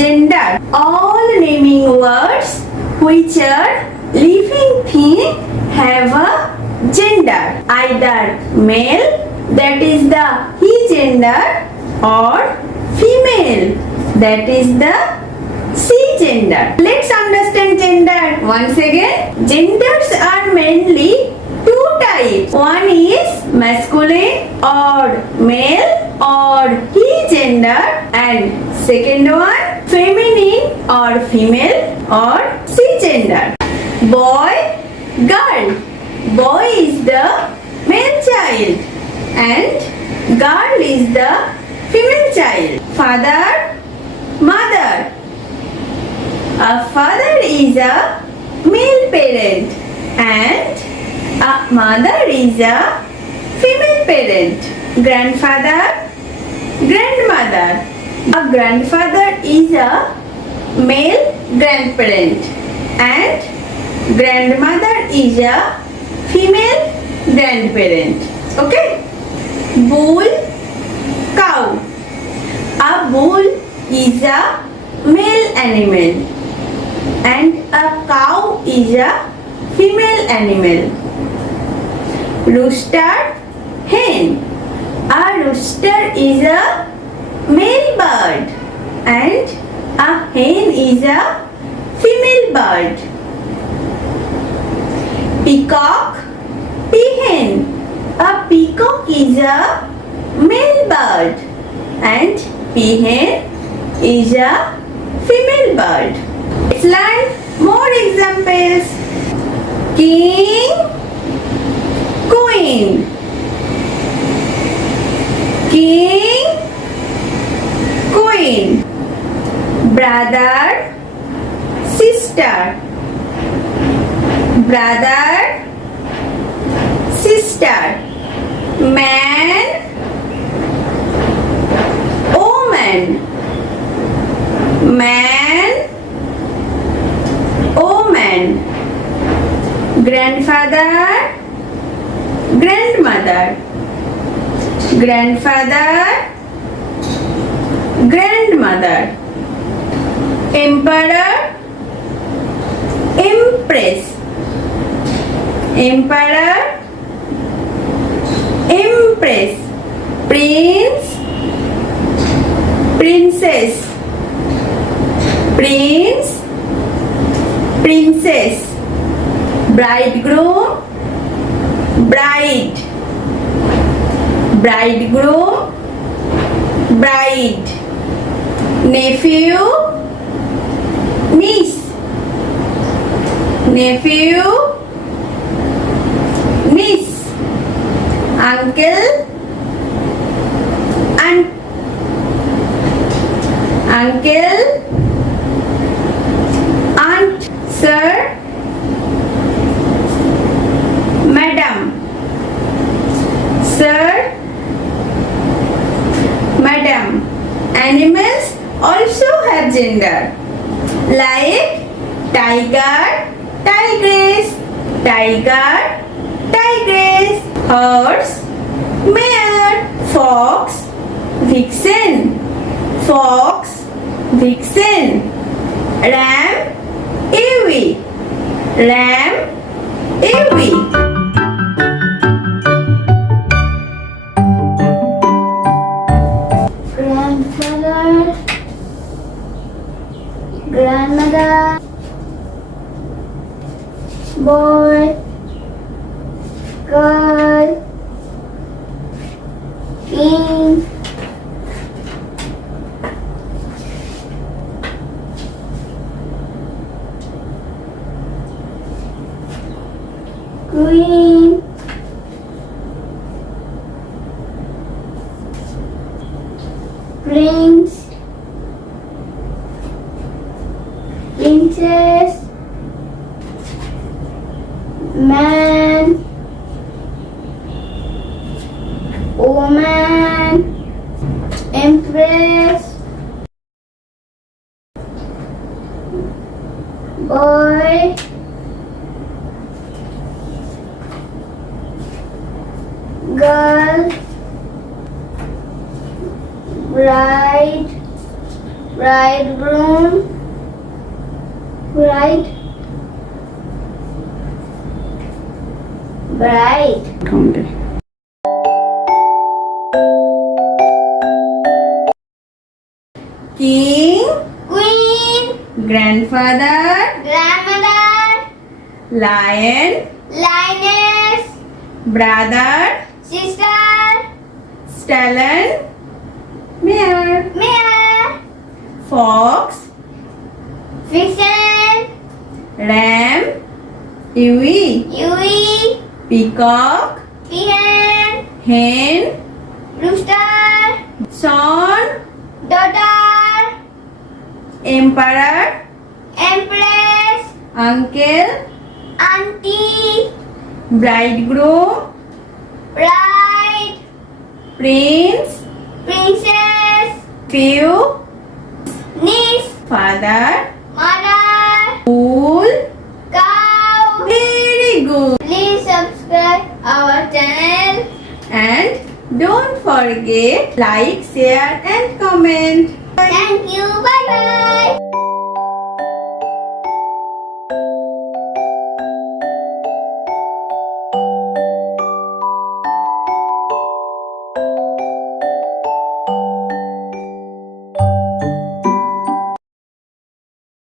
Gender. All naming words which are living thing have a gender. Either male, that is the he gender, or female, that is the she gender. Let's understand gender once again. Genders are mainly two types. One is masculine or male or he gender, and second one feminine or female or she gender. Boy, girl. Boy is the male child and girl is the female child. Father, mother. A father is a male parent and a mother is a female parent. Grandfather, grandmother. A grandfather is a male grandparent and grandmother is a female grandparent. Okay? Bull, cow. A bull is a male animal and a cow is a female animal. Rooster, hen. A rooster is a male bird and a hen is a female bird. Peacock, peahen. A peacock is a male bird and peahen is a female bird. Let's learn more examples. King, queen. King, queen. Brother, sister. Brother, sister. Man, woman. Man, woman. Grandfather, grandmother. Grandfather, grandmother. Emperor, empress. Emperor, empress. Prince, princess. Prince, princess. Bridegroom, bride. Bridegroom, bride. Nephew, niece. Nephew, niece. Uncle, aunt. Uncle, aunt. Sir, madam. Sir, madam. Animals also have gender, like tiger, tigress. Tiger, tigress. Horse, mare. Fox, vixen. Fox, vixen. Ram, ewe. Ram, ewe. Grandfather, grandmother, boy, girl, king, queen, prince, princess, man, woman, empress, boy, girl, bride, bridegroom, bride, bride, king, queen, grandfather, grandmother, lion, lioness, brother, sister, stallion, mare, mare, fox, vixen, ram, ewe, ewe, peacock, peahen, hen, rooster, son, daughter, emperor, empress, uncle, auntie, bridegroom, bride, prince, princess, few, niece, father, mother, bull. cow. Very good. Please subscribe our channel. And don't forget like, share and comment. Thank you. Bye bye.